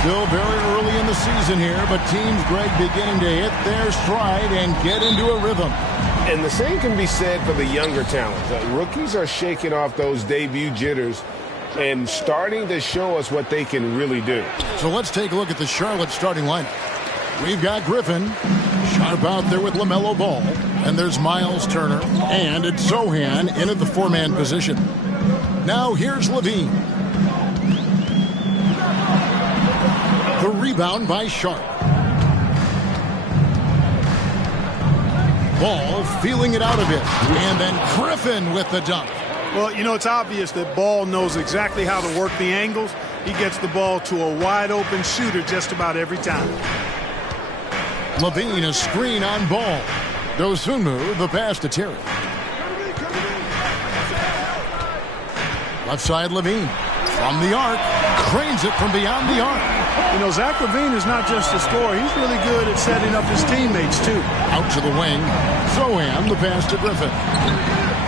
Still very early in the season here, but teams, Greg, beginning to hit their stride and get into a rhythm. And the same can be said for the younger talent. Rookies are shaking off those debut jitters and starting to show us what they can really do. So let's take a look at the Charlotte starting lineup. We've got Griffin, Sharp out there with LaMelo Ball, and there's Miles Turner, and it's Sochan in at the four-man position. Now here's Levine. The rebound by Sharp. Ball feeling it out a bit, and then Griffin with the dunk. Well, you know, it's obvious that Ball knows exactly how to work the angles. He gets the ball to a wide-open shooter just about every time. Levine, a screen on Ball. Dosunmu, the pass to Terry. Left side, Levine. From the arc. Cranes it from beyond the arc. You know, Zach LaVine is not just a scorer. He's really good at setting up his teammates, too. Out to the wing. Sochan, the pass to Griffin.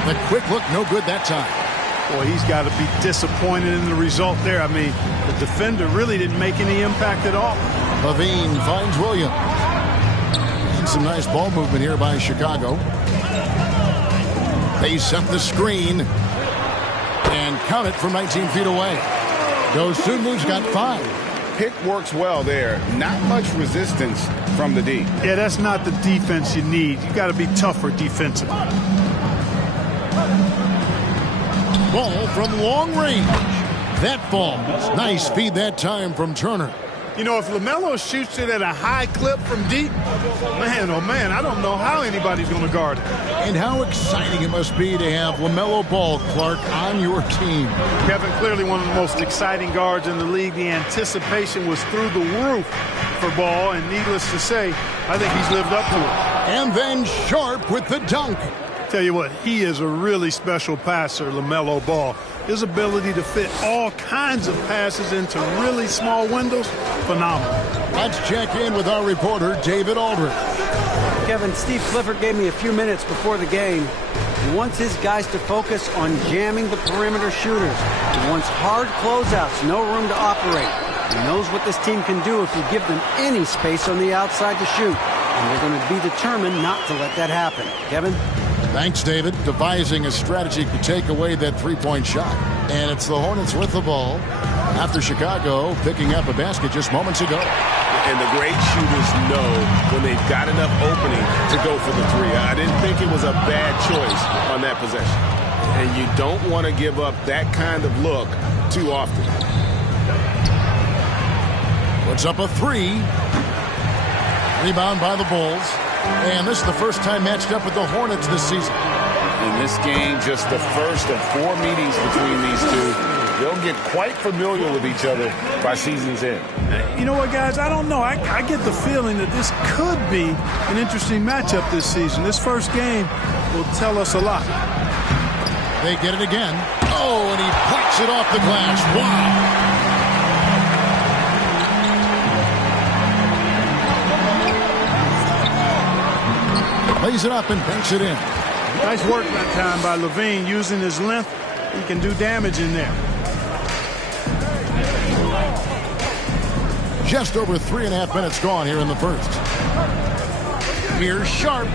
The quick look, no good that time. Boy, he's got to be disappointed in the result there. I mean, the defender really didn't make any impact at all. Levine finds Williams. And some nice ball movement here by Chicago. They set the screen. And count it from 19 feet away. Dosunmu's got 5. Pick works well there. Not much resistance from the D. Yeah, that's not the defense you need. You got to be tougher defensively. Ball from long range. That ball. Nice feed that time from Turner. You know, if LaMelo shoots it at a high clip from deep, man, oh man, I don't know how anybody's going to guard it. And how exciting it must be to have LaMelo Ball, Clark, on your team. Kevin, clearly one of the most exciting guards in the league. The anticipation was through the roof for Ball, and needless to say, I think he's lived up to it. And then Sharp with the dunk. Tell you what, he is a really special passer, LaMelo Ball. His ability to fit all kinds of passes into really small windows, phenomenal. Let's check in with our reporter, David Aldridge. Kevin, Steve Clifford gave me a few minutes before the game. He wants his guys to focus on jamming the perimeter shooters. He wants hard closeouts, no room to operate. He knows what this team can do if you give them any space on the outside to shoot. And they're going to be determined not to let that happen. Kevin? Thanks, David. Devising a strategy to take away that three-point shot. And it's the Hornets with the ball after Chicago picking up a basket just moments ago. And the great shooters know when they've got enough opening to go for the three. I didn't think it was a bad choice on that possession. And you don't want to give up that kind of look too often. Puts up a 3. Rebound by the Bulls. And this is the first time matched up with the Hornets this season. In this game, just the first of 4 meetings between these two. They'll get quite familiar with each other by season's end. You know what, guys? I don't know. I get the feeling that this could be an interesting matchup this season. This first game will tell us a lot. They get it again. Oh, and he pops it off the glass. Wow. Lays it up and banks it in. Nice work that time by Levine. Using his length, he can do damage in there. Just over 3.5 minutes gone here in the first. Here's Sharp.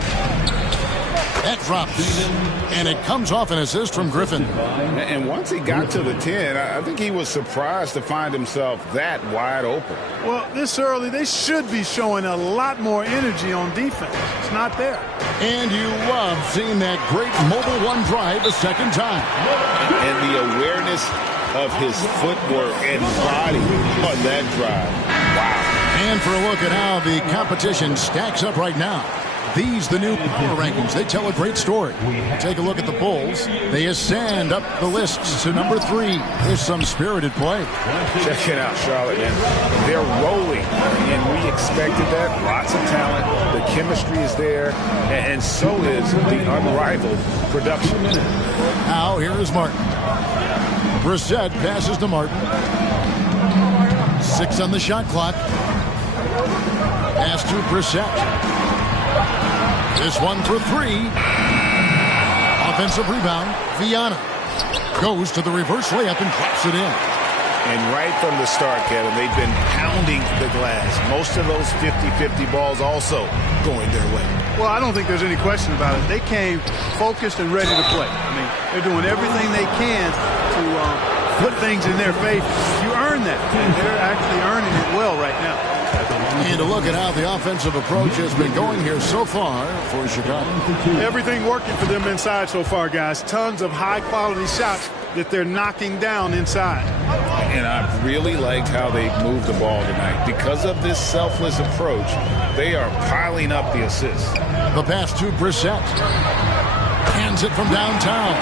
That drops. And it comes off an assist from Griffin. And once he got to the 10, I think he was surprised to find himself that wide open. Well, this early, they should be showing a lot more energy on defense. It's not there. And you love seeing that great mobile one drive a second time. And the awareness of his footwork and body on that drive. Wow. And for a look at how the competition stacks up right now. These, the new power rankings, they tell a great story. Take a look at the Bulls. They ascend up the lists to number 3. There's some spirited play. Check it out, Charlotte, man. They're rolling, and we expected that. Lots of talent. The chemistry is there, and so is the unrivaled production. Now, here is Martin. Brissett passes to Martin. 6 on the shot clock. Pass to Brissett. This one for 3. Offensive rebound, Viana. Goes to the reverse layup and drops it in. And right from the start, Kevin, they've been pounding the glass. Most of those 50-50 balls also going their way. Well, I don't think there's any question about it. They came focused and ready to play. I mean, they're doing everything they can to put things in their favor. You earn that, and they're actually earning it well right now. And a look at how the offensive approach has been going here so far for Chicago. Everything working for them inside so far, guys. Tons of high-quality shots that they're knocking down inside. And I really liked how they moved the ball tonight. Because of this selfless approach, they are piling up the assists. The pass to Brissett. Hands it from downtown.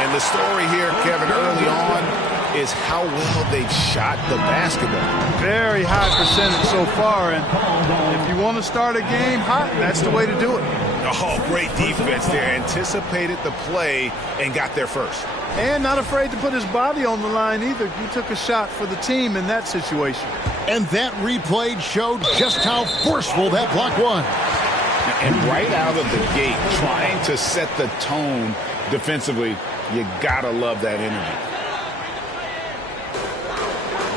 And the story here, Kevin, early on is how well they've shot the basketball. Very high percentage so far, and if you want to start a game hot, that's the way to do it. Oh, great defense there. Anticipated the play and got there first. And not afraid to put his body on the line either. He took a shot for the team in that situation. And that replay showed just how forceful that block was. And right out of the gate, trying to set the tone defensively, you gotta love that energy.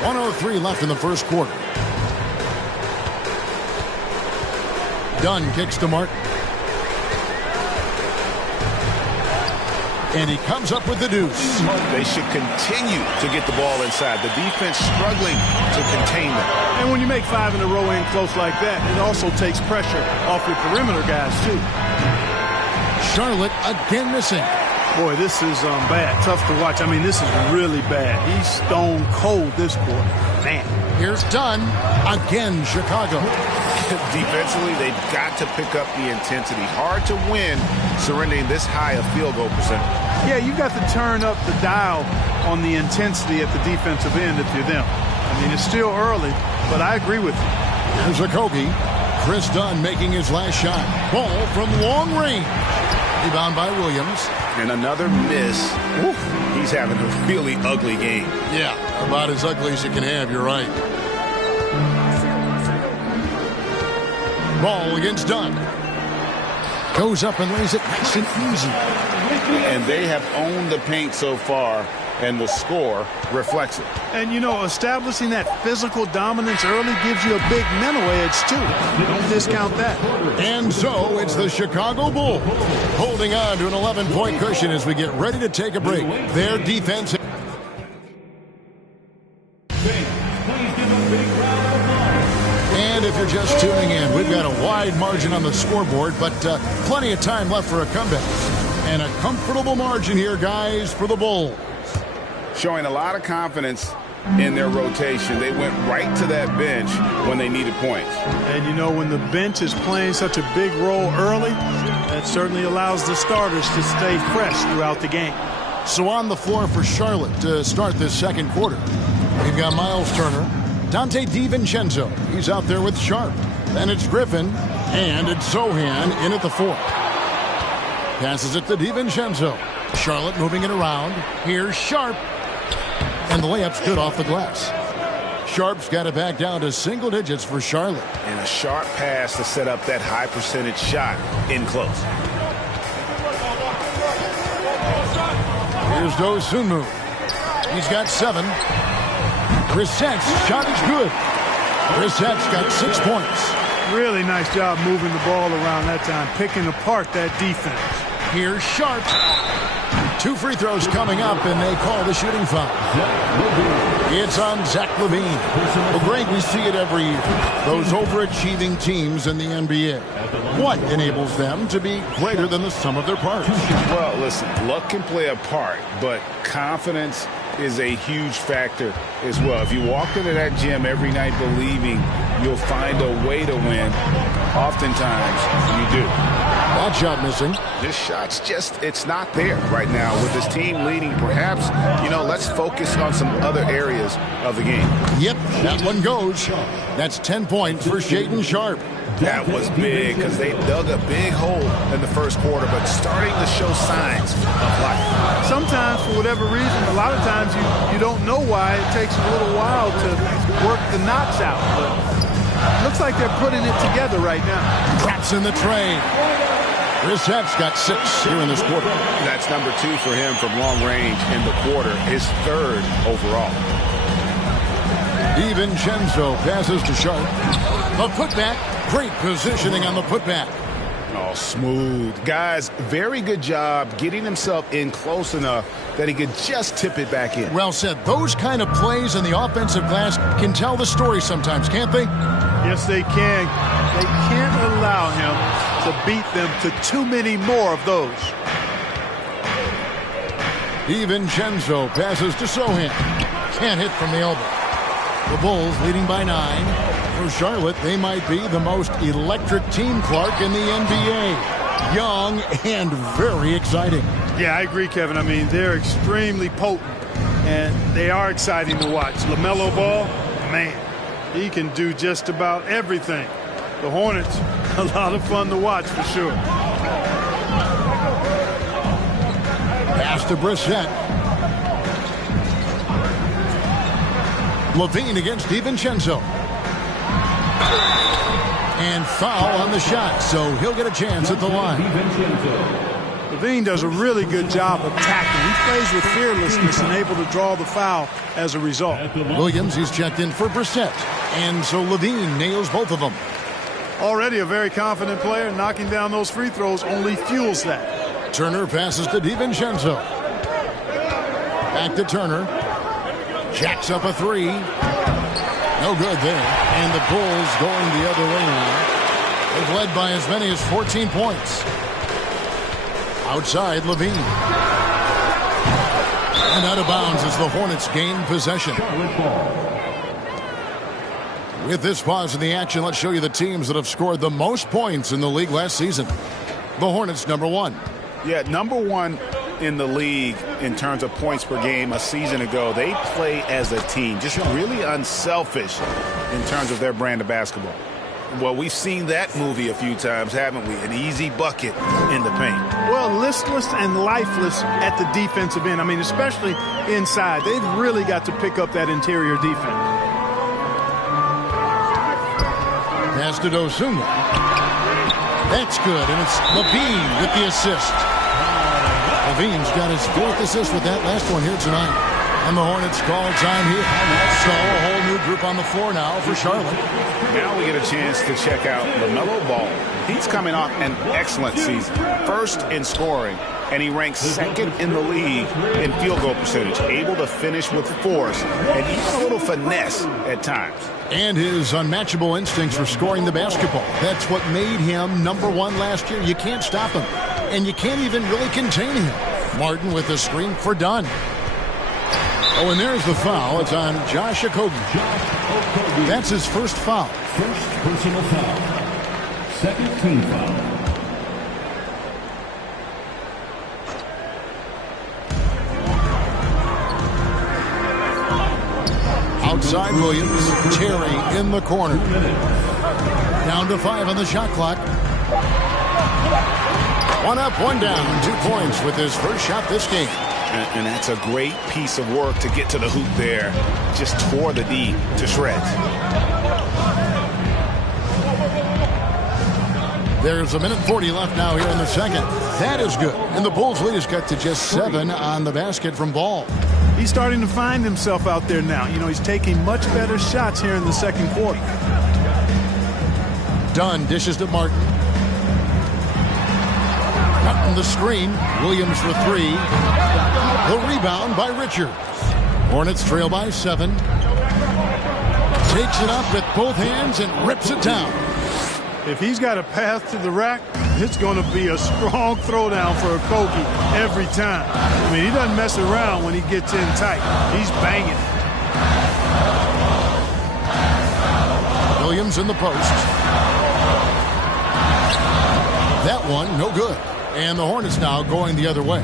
1:03 left in the first quarter. Dunn kicks to Martin. And he comes up with the deuce. They should continue to get the ball inside. The defense struggling to contain them. And when you make 5 in a row in close like that, it also takes pressure off your perimeter guys, too. Charlotte again missing. Boy, this is bad. Tough to watch. I mean, this is really bad. He's stone cold this quarter. Man. Here's Dunn. Again, Chicago. Defensively, they've got to pick up the intensity. Hard to win surrendering this high a field goal percentage. Yeah, you've got to turn up the dial on the intensity at the defensive end if you're them. I mean, it's still early, but I agree with you. Here's Okogie. Chris Dunn making his last shot. Ball from long range. Rebound by Williams. And another miss. Oof, he's having a really ugly game. Yeah, about as ugly as you can have, you're right. Ball against Dunn. Goes up and lays it nice and easy. And they have owned the paint so far, and the score reflects it. And, you know, establishing that physical dominance early gives you a big mental edge, too. Don't discount that. And so it's the Chicago Bulls holding on to an 11-point cushion as we get ready to take a break. Their defense. And if you're just tuning in, we've got a wide margin on the scoreboard, but plenty of time left for a comeback. And a comfortable margin here, guys, for the Bulls. Showing a lot of confidence in their rotation. They went right to that bench when they needed points. And, you know, when the bench is playing such a big role early, that certainly allows the starters to stay fresh throughout the game. So on the floor for Charlotte to start this second quarter, we've got Miles Turner, Dante DiVincenzo. He's out there with Sharp. Then it's Griffin, and it's Zohan in at the 4. Passes it to DiVincenzo. Charlotte moving it around. Here's Sharp. And the layup's good off the glass. Sharp's got it back down to single digits for Charlotte. And a sharp pass to set up that high percentage shot in close. Here's Dosunmu. He's got 7. Brissett's shot is good. Brissett's got 6 points. Really nice job moving the ball around that time, picking apart that defense. Here's Sharp. 2 free throws coming up, and they call the shooting foul. It's on Zach LaVine. Well, Greg, we see it every year. Those overachieving teams in the NBA. What enables them to be greater than the sum of their parts? Well, listen, luck can play a part, but confidence is a huge factor as well. If you walk into that gym every night believing you'll find a way to win, oftentimes you do. That shot missing. This shot's just, it's not there right now with this team leading. Perhaps, you know, let's focus on some other areas of the game. Yep, that one goes. That's 10 points for Shaedon Sharp. That was big because they dug a big hole in the first quarter, but starting to show signs of life. Sometimes, for whatever reason, a lot of times you don't know why. It takes a little while to work the knots out. But it looks like they're putting it together right now. Drops in the train. Brissett's got 6 here in this quarter. That's number 2 for him from long range in the quarter. His 3rd overall. DiVincenzo passes to Sharp. The putback. Great positioning on the putback. Oh, smooth. Guys, very good job getting himself in close enough that he could just tip it back in. Well said. Those kind of plays in the offensive glass can tell the story sometimes, can't they? Yes, they can. They can't allow him to beat them to too many more of those. DiVincenzo passes to Sohan. Can't hit from the elbow. The Bulls leading by 9. For Charlotte, they might be the most electric team, Clark, in the NBA. Young and very exciting. Yeah, I agree, Kevin. I mean, they're extremely potent, and they are exciting to watch. LaMelo Ball, man, he can do just about everything. The Hornets, a lot of fun to watch for sure. Pass to Brissett. Levine against DiVincenzo. And foul on the shot, so he'll get a chance at the line. Levine does a really good job of attacking. He plays with fearlessness and able to draw the foul as a result. Williams, he's checked in for Brissett. And so Levine nails both of them. Already a very confident player. Knocking down those free throws only fuels that. Turner passes to DiVincenzo. Back to Turner. Jacks up a 3. No good there. And the Bulls going the other way now. They've led by as many as 14 points. Outside, Levine. And out of bounds as the Hornets gain possession. With this pause in the action, let's show you the teams that have scored the most points in the league last season. The Hornets, number 1. Yeah, number 1 in the league in terms of points per game a season ago. They play as a team, just really unselfish in terms of their brand of basketball. Well, we've seen that movie a few times, haven't we? An easy bucket in the paint. Well, listless and lifeless at the defensive end. I mean, especially inside. They've really got to pick up that interior defense. Pass to Dosunmu. That's good, and it's Levine with the assist. Levine's got his 4th assist with that last one here tonight. And the Hornets call time here. So a whole new group on the floor now for Charlotte. Now we get a chance to check out LaMelo Ball. He's coming off an excellent season. 1st in scoring, and he ranks 2nd in the league in field goal percentage. Able to finish with force and even a little finesse at times. And his unmatchable instincts for scoring the basketball. That's what made him number 1 last year. You can't stop him. And you can't even really contain him. Martin with the screen for Dunn. Oh, and there's the foul. It's on Josh Okogie. That's his first foul. First personal foul. 2nd team foul. Outside Williams. Terry in the corner. Down to 5 on the shot clock. 1 up, 1 down. 2 points with his first shot this game. And that's a great piece of work to get to the hoop there. Just tore the D to shreds. There's a minute 40 left now here in the second. That is good. And the Bulls lead has got to just 7 on the basket from Ball. He's starting to find himself out there now. You know, he's taking much better shots here in the second quarter. Dunn dishes to Martin. Cutting the screen. Williams for 3. The rebound by Richards. Hornets trail by 7. Takes it up with both hands and rips it down. If he's got a path to the rack, it's going to be a strong throwdown for Okogie every time. I mean, he doesn't mess around when he gets in tight. He's banging. Williams in the post. That one, no good. And the Hornets now going the other way.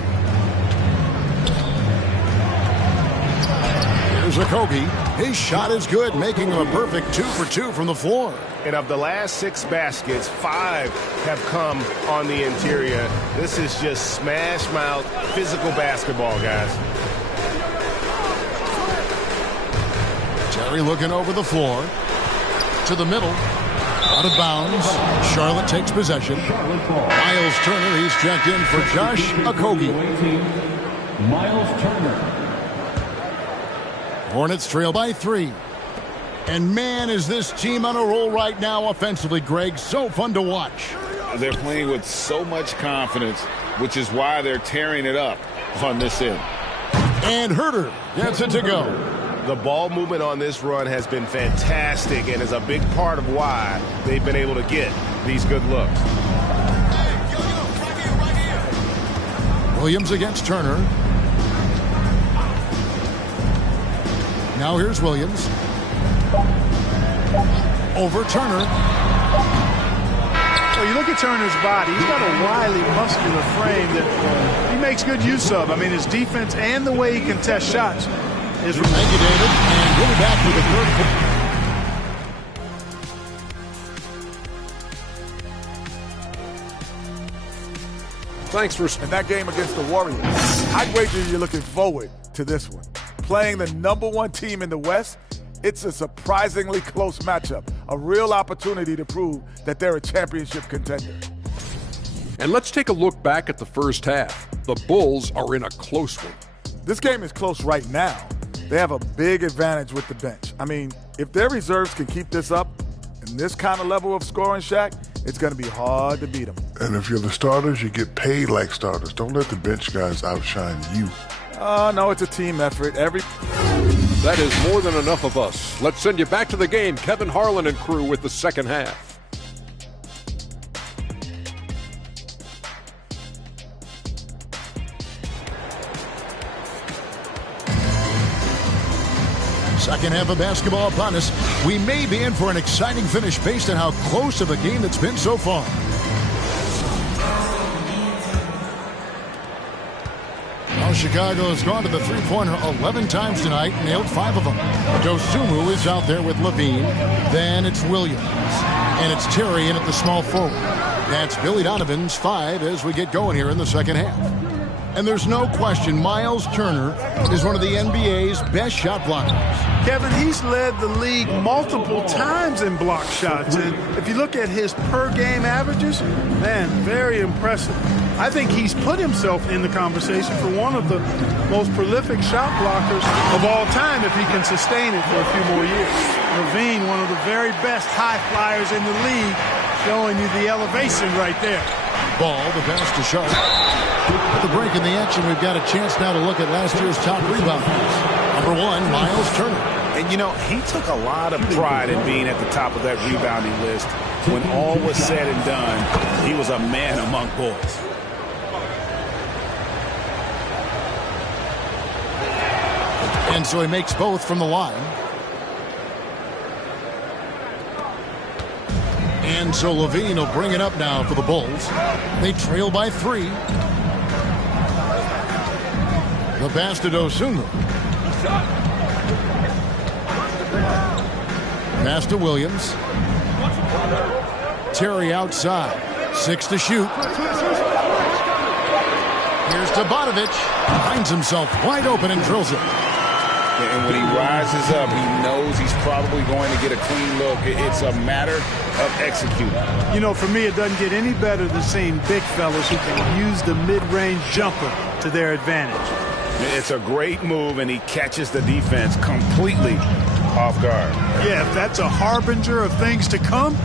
Here's Okogie. His shot is good, making him a perfect 2 for 2 from the floor. And of the last 6 baskets, 5 have come on the interior. This is just smash mouth physical basketball, guys. Terry looking over the floor to the middle. Out of bounds. Charlotte takes possession. Miles Turner, he's checked in for Josh Okogie. Miles Turner. Hornets trail by 3. And man, is this team on a roll right now offensively, Greg. So fun to watch. They're playing with so much confidence, which is why they're tearing it up on this end. And Herter gets it to go. The ball movement on this run has been fantastic and is a big part of why they've been able to get these good looks. Williams against Turner. Now here's Williams. Over Turner. Well, you look at Turner's body. He's got a wily, muscular frame that he makes good use of. I mean, his defense and the way he contests shots is. Thank you, David. And we'll be back with the third. Thanks for in that game against the Warriors. I'd wager you're looking forward to this one. Playing the #1 team in the West, it's a surprisingly close matchup. A real opportunity to prove that they're a championship contender. And let's take a look back at the first half. The Bulls are in a close one. This game is close right now. They have a big advantage with the bench. I mean, if their reserves can keep this up in this kind of level of scoring, Shaq, it's going to be hard to beat them. And if you're the starters, you get paid like starters. Don't let the bench guys outshine you. No, it's a team effort. That is more than enough of us. Let's send you back to the game. Kevin Harlan and crew with the second half. Second half of basketball upon us. We may be in for an exciting finish based on how close of a game it's been so far. Well, Chicago has gone to the three-pointer 11 times tonight, nailed 5 of them. Dosunmu is out there with Levine. Then it's Williams. And it's Terry in at the small forward. That's Billy Donovan's 5 as we get going here in the second half. And there's no question Miles Turner is one of the NBA's best shot blockers. Kevin, he's led the league multiple times in block shots. And if you look at his per-game averages, man, very impressive. I think he's put himself in the conversation for one of the most prolific shot blockers of all time if he can sustain it for a few more years. Levine, one of the very best high flyers in the league, showing you the elevation right there. Ball, the pass to Sharp. At the break in the action, we've got a chance now to look at last year's top rebounders. Number 1, Miles Turner. And, you know, he took a lot of pride in being at the top of that rebounding list. When all was said and done, he was a man among boys. And so he makes both from the line. And so Levine will bring it up now for the Bulls. They trail by 3. The pass to Dosunmu. Pass to Williams. Terry outside. 6 to shoot. Here's to Bogdanovic. Finds himself wide open and drills it. And when he rises up, he knows he's probably going to get a clean look. It's a matter of executing. You know, for me, it doesn't get any better than seeing big fellas who can use the mid-range jumper to their advantage. It's a great move, and he catches the defense completely off guard. Yeah, if that's a harbinger of things to come,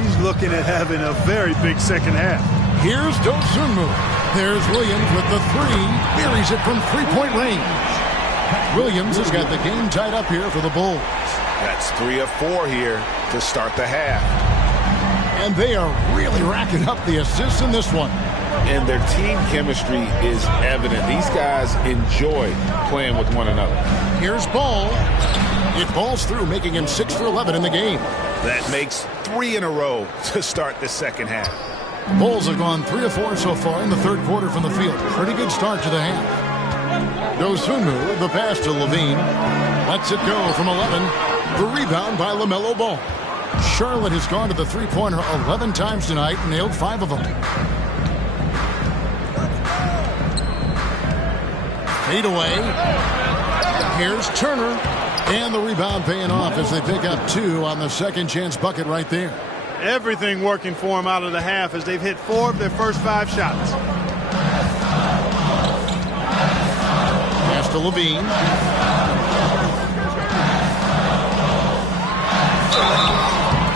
he's looking at having a very big second half. Here's Dosunmu. There's Williams with the 3. Buries it from three-point range. Williams has got the game tied up here for the Bulls. That's 3 of 4 here to start the half. And they are really racking up the assists in this one. And their team chemistry is evident. These guys enjoy playing with one another. Here's Ball. It falls through, making him 6 for 11 in the game. That makes 3 in a row to start the second half. The Bulls have gone 3 of 4 so far in the third quarter from the field. Pretty good start to the half. Dosunmu, the pass to Levine. Lets it go from 11. The rebound by LaMelo Ball. Charlotte has gone to the three-pointer 11 times tonight and nailed 5 of them. Fade away. Here's Turner. And the rebound paying off as they pick up 2 on the second chance bucket right there. Everything working for them out of the half as they've hit 4 of their first 5 shots. Pass to Levine.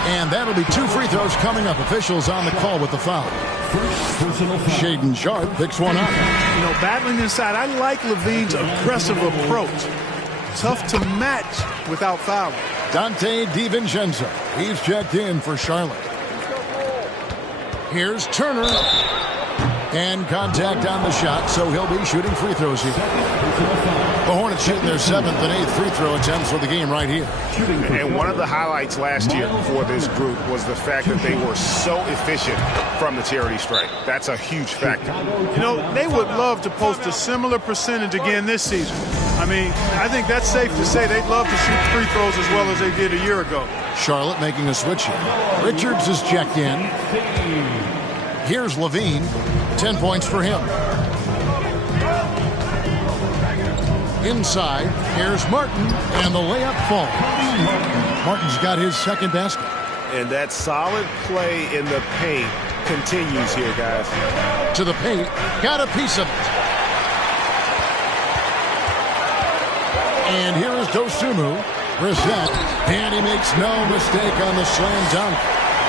And that'll be 2 free throws coming up. Officials on the call with the foul. Shaedon Sharpe picks one up. You know, battling inside, I like Levine's aggressive approach. Tough to match without fouling. Dante DiVincenzo. He's checked in for Charlotte. Here's Turner. And contact on the shot, so he'll be shooting free throws here. The Hornets shooting their 7th and 8th free throw attempts for the game right here. And one of the highlights last year for this group was the fact that they were so efficient from the charity stripe. That's a huge factor. You know, they would love to post a similar percentage again this season. I mean, I think that's safe to say they'd love to shoot free throws as well as they did a year ago. Charlotte making a switch here. Richards is checked in. Here's Levine. 10 points for him. Inside, here's Martin, and the layup falls. Martin's got his 2nd basket. And that solid play in the paint continues here, guys. To the paint, got a piece of it. And here is Dosunmu. Brissett, and he makes no mistake on the slam dunk.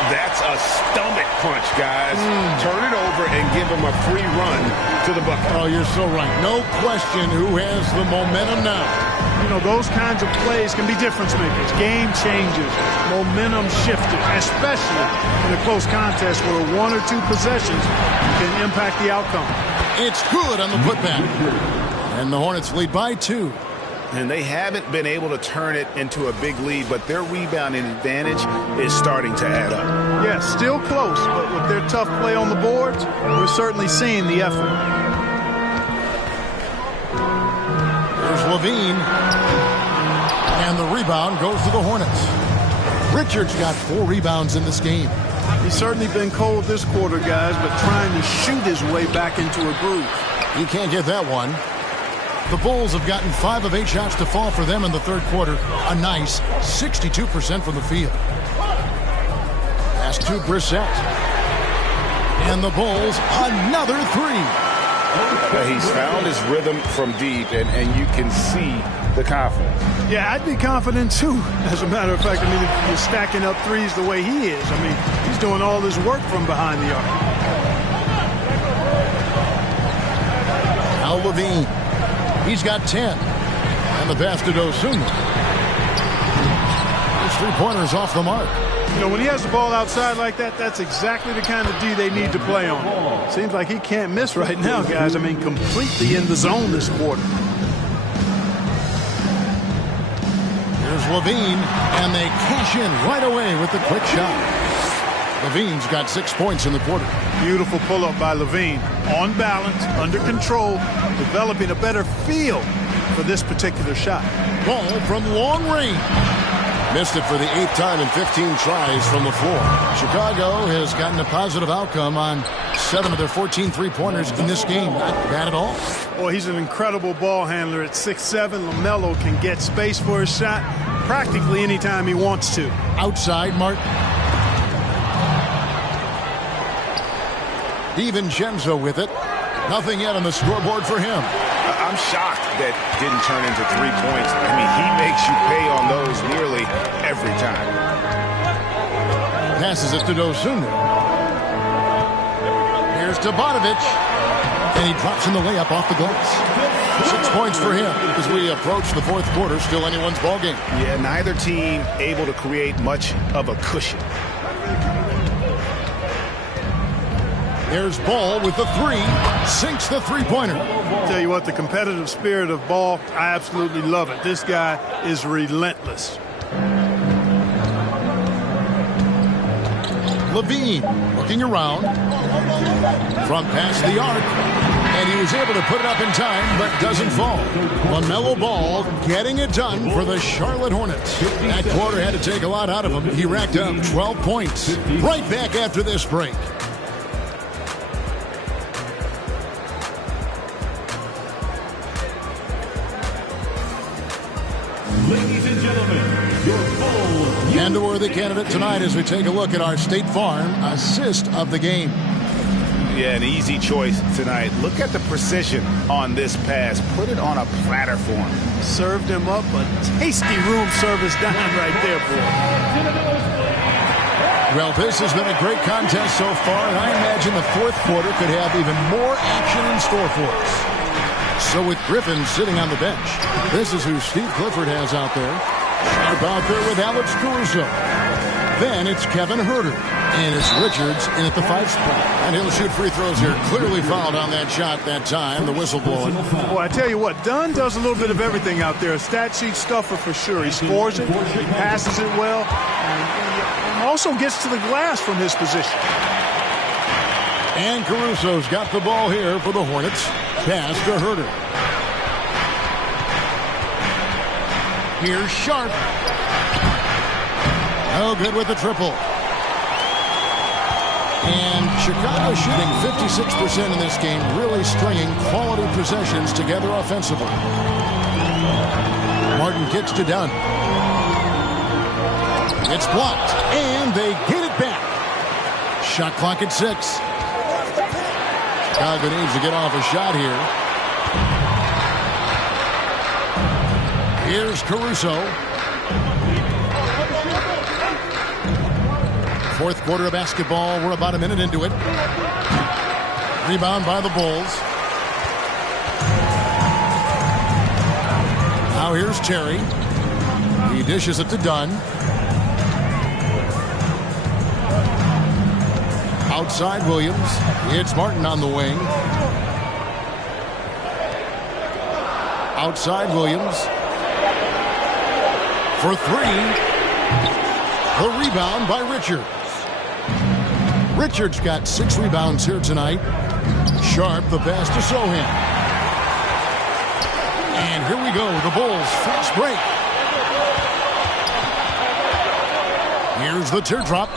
That's a stomach punch, guys. Turn it over and give him a free run to the bucket. Oh, you're so right. No question who has the momentum now. You know, those kinds of plays can be difference makers, game changers, momentum shifters, especially in a close contest where 1 or 2 possessions can impact the outcome. It's good on the putback. And the Hornets lead by 2. And they haven't been able to turn it into a big lead, but their rebounding advantage is starting to add up. Yeah, still close, but with their tough play on the boards, we're certainly seeing the effort. There's Levine. And the rebound goes to the Hornets. Richards got 4 rebounds in this game. He's certainly been cold this quarter, guys, but trying to shoot his way back into a groove. He can't get that one. The Bulls have gotten 5 of 8 shots to fall for them in the 3rd quarter. A nice 62% from the field. Pass to Brissett. And the Bulls, another 3. He's found his rhythm from deep, and you can see the confidence. Yeah, I'd be confident too. As a matter of fact, I mean, if you're stacking up threes the way he is, I mean, he's doing all this work from behind the arc. Al Levine. He's got 10. And the pass to Dosunmu. His 3-pointer's off the mark. You know, when he has the ball outside like that, that's exactly the kind of D they need to play on. Seems like he can't miss right now, guys. I mean, completely in the zone this quarter. Here's Levine, and they cash in right away with the quick shot. Levine's got 6 points in the quarter. Beautiful pull-up by Levine. On balance, under control, developing a better feel for this particular shot. Ball from long range. Missed it for the 8th time in 15 tries from the floor. Chicago has gotten a positive outcome on 7 of their 14 3-pointers in this game. Not bad at all. Well, he's an incredible ball handler. At 6'7", LaMelo can get space for his shot practically anytime he wants to. Outside, Martin. DiVincenzo with it. Nothing yet on the scoreboard for him. I'm shocked that didn't turn into 3 points. I mean, he makes you pay on those nearly every time. Passes it to Dosunmu. Here's to Bogdanovic. And he drops in the layup off the glass. 6 points for him as we approach the 4th quarter. Still anyone's ball game. Yeah, neither team able to create much of a cushion. There's Ball with the 3. Sinks the 3-pointer. Tell you what, the competitive spirit of Ball, I absolutely love it. This guy is relentless. Levine looking around. Front pass the arc. And he was able to put it up in time, but doesn't fall. LaMelo Ball getting it done for the Charlotte Hornets. That quarter had to take a lot out of him. He racked up 12 points. Right back after this break. Ladies and gentlemen, And a worthy candidate tonight as we take a look at our State Farm assist of the game. Yeah, an easy choice tonight. Look at the precision on this pass. Put it on a platter for him. Served him up a tasty room service dime right there, boy. Well, this has been a great contest so far, and I imagine the fourth quarter could have even more action in store for us. So with Griffin sitting on the bench, this is who Steve Clifford has out there. Sharp out there with Alex Caruso. Then it's Kevin Huerter. And it's Richards in at the 5 spot. And he'll shoot free throws here. Clearly fouled on that shot that time. The whistle blowing. Boy, I tell you what, Dunn does a little bit of everything out there. A stat sheet stuffer for sure. He scores it, he passes it well, and also gets to the glass from his position. And Caruso's got the ball here for the Hornets. Pass to Huerter. Here's Sharp. No good with the triple. And Chicago shooting 56% in this game, really stringing quality possessions together offensively. Martin gets to Dunn. It's blocked, and they get it back. Shot clock at 6. Chicago needs to get off a shot here. Here's Caruso. Fourth quarter of basketball. We're about a minute into it. Rebound by the Bulls. Now here's Terry. He dishes it to Dunn. Outside Williams. It's Martin on the wing. Outside Williams. For 3. The rebound by Richards. Richards got 6 rebounds here tonight. Sharp, the pass to Sohan. And here we go, the Bulls fast break. Here's the teardrop.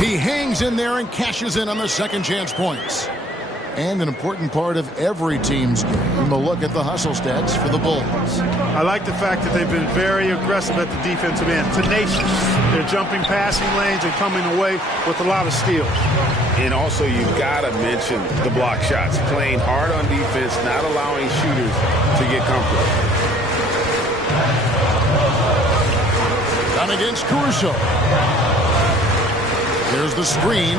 He hangs in there and cashes in on the second chance points. And an important part of every team's game, a look at the hustle stats for the Bulls. I like the fact that they've been very aggressive at the defensive end. Tenacious. They're jumping passing lanes and coming away with a lot of steals. And also, you've got to mention the block shots. Playing hard on defense, not allowing shooters to get comfortable. Down against Caruso. There's the screen.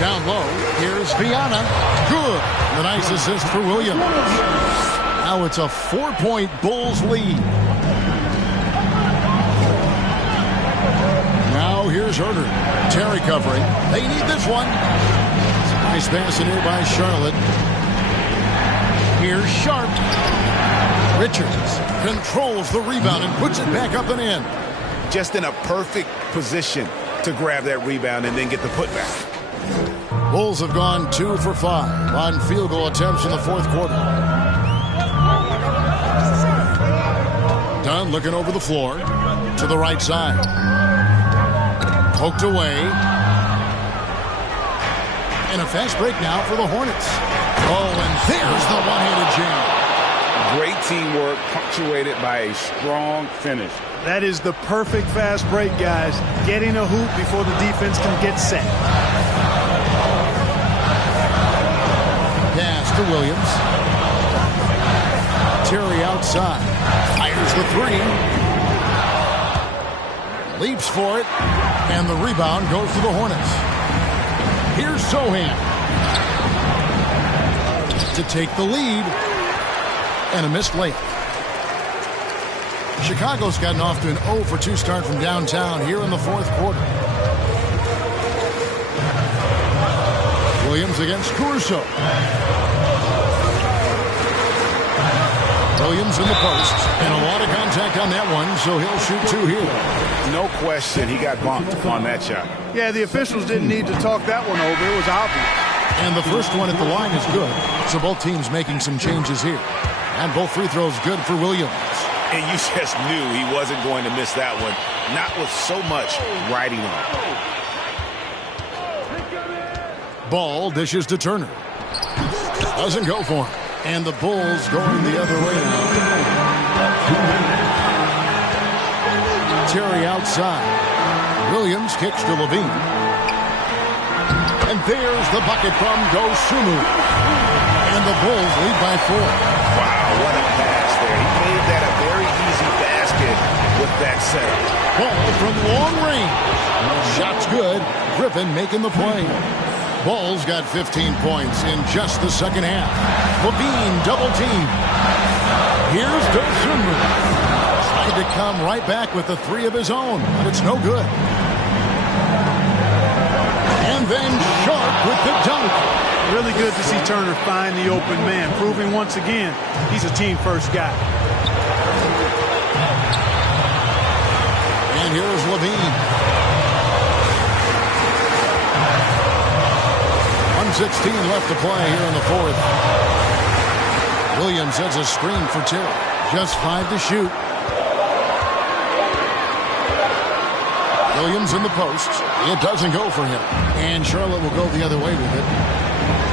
Down low, here's Viana. Good. The nice assist for Williams. Now it's a 4-point Bulls lead. Now here's Huerter. Terry covering. They need this one. Nice pass in here by Charlotte. Here's Sharp. Richards controls the rebound and puts it back up and in. Just in a perfect position to grab that rebound and then get the putback. Bulls have gone 2 for 5 on field goal attempts in the fourth quarter. Dunn looking over the floor to the right side. Poked away. And a fast break now for the Hornets. Oh, and there's the one-handed jam. Great teamwork punctuated by a strong finish. That is the perfect fast break, guys. Getting a hoop before the defense can get set. Pass to Williams. Terry outside. Fires the 3. Leaps for it. And the rebound goes to the Hornets. Here's Sohan. To take the lead. And a missed layup. Chicago's gotten off to an 0 for 2 start from downtown here in the fourth quarter. Williams against Caruso. Williams in the post. And a lot of contact on that one, so he'll shoot 2 here. No question, he got bumped on that shot. Yeah, the officials didn't need to talk that one over. It was obvious. And the first one at the line is good. So both teams making some changes here. And both free throws good for Williams. And you just knew he wasn't going to miss that one. Not with so much riding on. Ball dishes to Turner. Doesn't go for him. And the Bulls going the other way now. Terry outside. Williams kicks to Levine. And there's the bucket from Dosunmu. And the Bulls lead by 4. Wow, what a pass there. He made that a very easy basket with that setup. Ball from long range. Shot's good. Griffin making the play. Ball's got 15 points in just the second half. Levine double team. Here's Dosunmu. Tried to come right back with the 3 of his own, but it's no good. And then Sharp with the dunk. Really good to see Turner find the open man, proving once again he's a team-first guy. And here's Levine. 1:16 left to play here in the fourth. Williams has a screen for 2. Just 5 to shoot. Williams in the post. It doesn't go for him. And Charlotte will go the other way with it.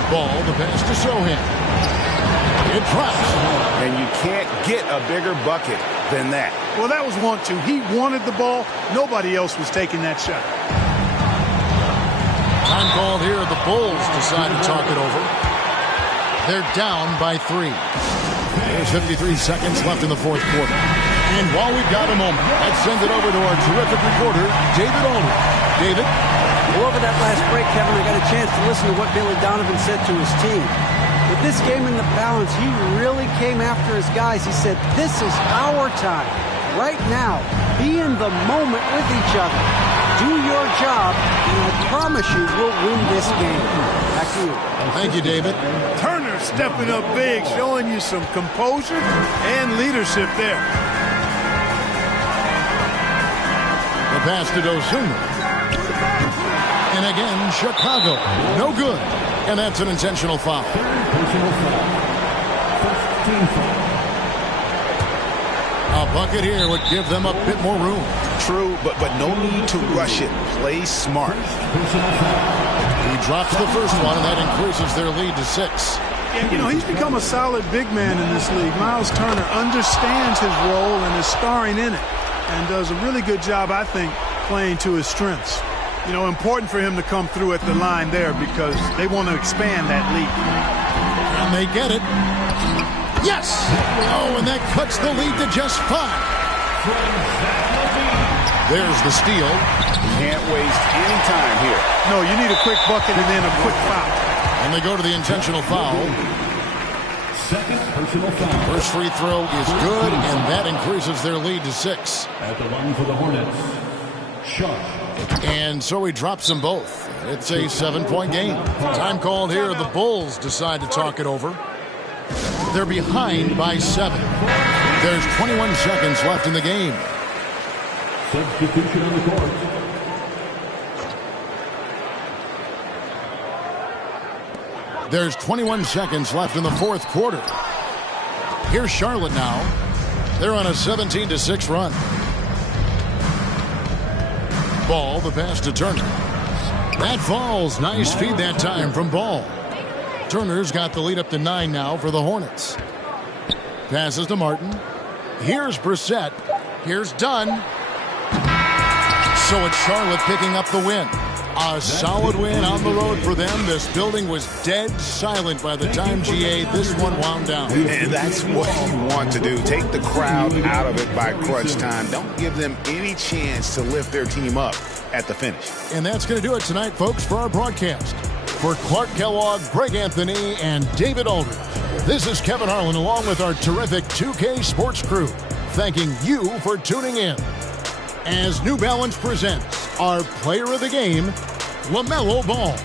Ball, the pass to Sohan. It drops. And you can't get a bigger bucket than that. Well, that was 1-2. He wanted the ball. Nobody else was taking that shot. Time called here. The Bulls decide to talk it over. They're down by 3. There's 53 seconds left in the fourth quarter. And while we've got a moment, let's send it over to our terrific reporter, David Aldridge. David? Well, over that last break, Kevin, I got a chance to listen to what Billy Donovan said to his team. With this game in the balance, he really came after his guys. He said, this is our time. Right now, be in the moment with each other. Do your job, and I promise you we'll win this game. Back to you. Thank you, David. Turner stepping up big, showing you some composure and leadership there. The pass to Dosunmu. And again, Chicago. No good. And that's an intentional foul. Personal foul. First team foul. A bucket here would give them a bit more room. True, but no need to rush it. Play smart. He drops the first one, and that increases their lead to 6. Yeah, you know, he's become a solid big man in this league. Miles Turner understands his role and is starring in it, and does a really good job, I think, playing to his strengths. You know, important for him to come through at the line there because they want to expand that lead. And they get it. Yes! Oh, and that cuts the lead to just 5. There's the steal. Can't waste any time here. No, you need a quick bucket and then a quick foul. And they go to the intentional foul. Second personal foul. First free throw is good, and that increases their lead to 6. At the line for the Hornets, Sharp. And so he drops them both. It's a 7-point game. Time called here. The Bulls decide to talk it over. They're behind by 7. There's 21 seconds left in the game. Substitution on the court. There's 21 seconds left in the fourth quarter. Here's Charlotte now. They're on a 17-6 run. Ball, the pass to Turner. That falls. Nice feed that time from Ball. Turner's got the lead up to 9 now for the Hornets. Passes to Martin. Here's Brissett. Here's Dunn. So it's Charlotte picking up the win. A solid win on the road for them. This building was dead silent by the time GA this one wound down. And that's what you want to do. Take the crowd out of it by crunch time. Don't give them any chance to lift their team up at the finish. And that's going to do it tonight, folks, for our broadcast. For Clark Kellogg, Greg Anthony, and David Aldridge, this is Kevin Harlan along with our terrific 2K Sports crew, thanking you for tuning in. As New Balance presents our player of the game, LaMelo Ball.